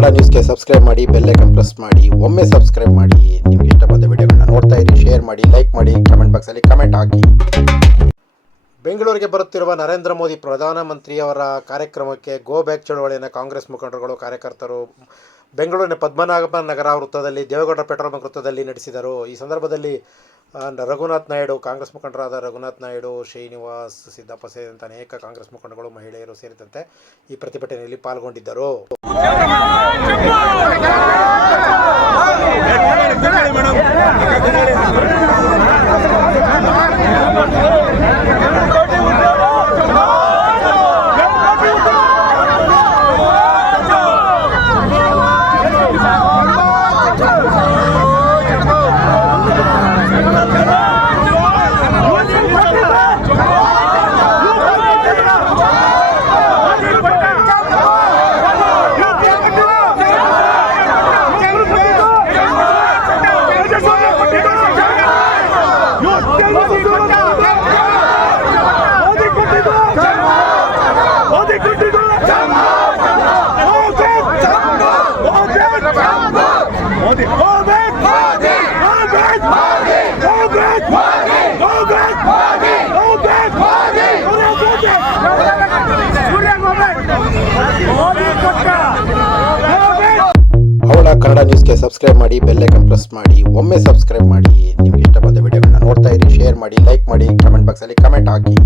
ಕನ್ನಡ ನ್ಯೂಸ್ಗೆ ಸಬ್ಸ್ಕ್ರೈಬ್ ಮಾಡಿ bell icon press ಮಾಡಿ, ಒಮ್ಮೆ ಸಬ್ಸ್ಕ್ರೈಬ್ ಮಾಡಿ. ನಿಮಗೆ ಬಂದ ವಿಡಿಯೋಗಳನ್ನ ನೋಡ್ತಾ ಇರಿ, ಶೇರ್ ಮಾಡಿ, ಲೈಕ್ ಮಾಡಿ ಕಮೆಂಟ್ ಬಾಕ್ಸಲ್ಲಿ ಕಮೆಂಟ್ ಹಾಕಿ. ಬೆಂಗಳೂರಿಗೆ ಬರುತ್ತಿರುವ ನರೇಂದ್ರ ಮೋದಿ ಪ್ರಧಾನಮಂತ್ರಿಯವರ ಕಾರ್ಯಕ್ರಮಕ್ಕೆ ಗೋ ಬ್ಯಾಕ್ ಚಳವಳಿಯನ್ನು ಕಾಂಗ್ರೆಸ್ ಮುಖಂಡರುಗಳು, ಕಾರ್ಯಕರ್ತರು ಬೆಂಗಳೂರಿನ ಪದ್ಮನಾಭ ನಗರ ವೃತ್ತದಲ್ಲಿ ದೇವೇಗೌಡ ಪೆಟ್ರೋಲ್ ಬಂಕ್ ವೃತ್ತದಲ್ಲಿ ನಡೆಸಿದರು ಈ ಸಂದರ್ಭದಲ್ಲಿ ರಘುನಾಥ್ ನಾಯ್ಡು, ಕಾಂಗ್ರೆಸ್ ಮುಖಂಡರಾದ ರಘುನಾಥ್ ನಾಯ್ಡು, ಶ್ರೀನಿವಾಸ್ ಸಿದ್ದಪ್ಪ ಸೇರಿದಂತೆ ಅನೇಕ ಕಾಂಗ್ರೆಸ್ ಮುಖಂಡಗಳು, ಮಹಿಳೆಯರು ಸೇರಿದಂತೆ ಈ ಪ್ರತಿಭಟನೆಯಲ್ಲಿ ಪಾಲ್ಗೊಂಡಿದ್ದರು. ಮೋದಿ ಕನ್ನಡ ನ್ಯೂಸ್ಗೆ ಸಬ್ಸ್ಕ್ರೈಬ್ ಮಾಡಿ ಬೆಲ್ಲೈಕನ್ ಪ್ರೆಸ್ ಮಾಡಿ, ಒಮ್ಮೆ ಸಬ್ಸ್ಕ್ರೈಬ್ ಮಾಡಿ. ನಿಮಗೆ ಇಷ್ಟ ಬಂದ ವಿಡಿಯೋಗಳನ್ನ ನೋಡ್ತಾ ಇರಿ ಶೇರ್ ಮಾಡಿ ಲೈಕ್ ಮಾಡಿ ಕಮೆಂಟ್ ಬಾಕ್ಸಲ್ಲಿ ಕಮೆಂಟ್ ಹಾಕಿ.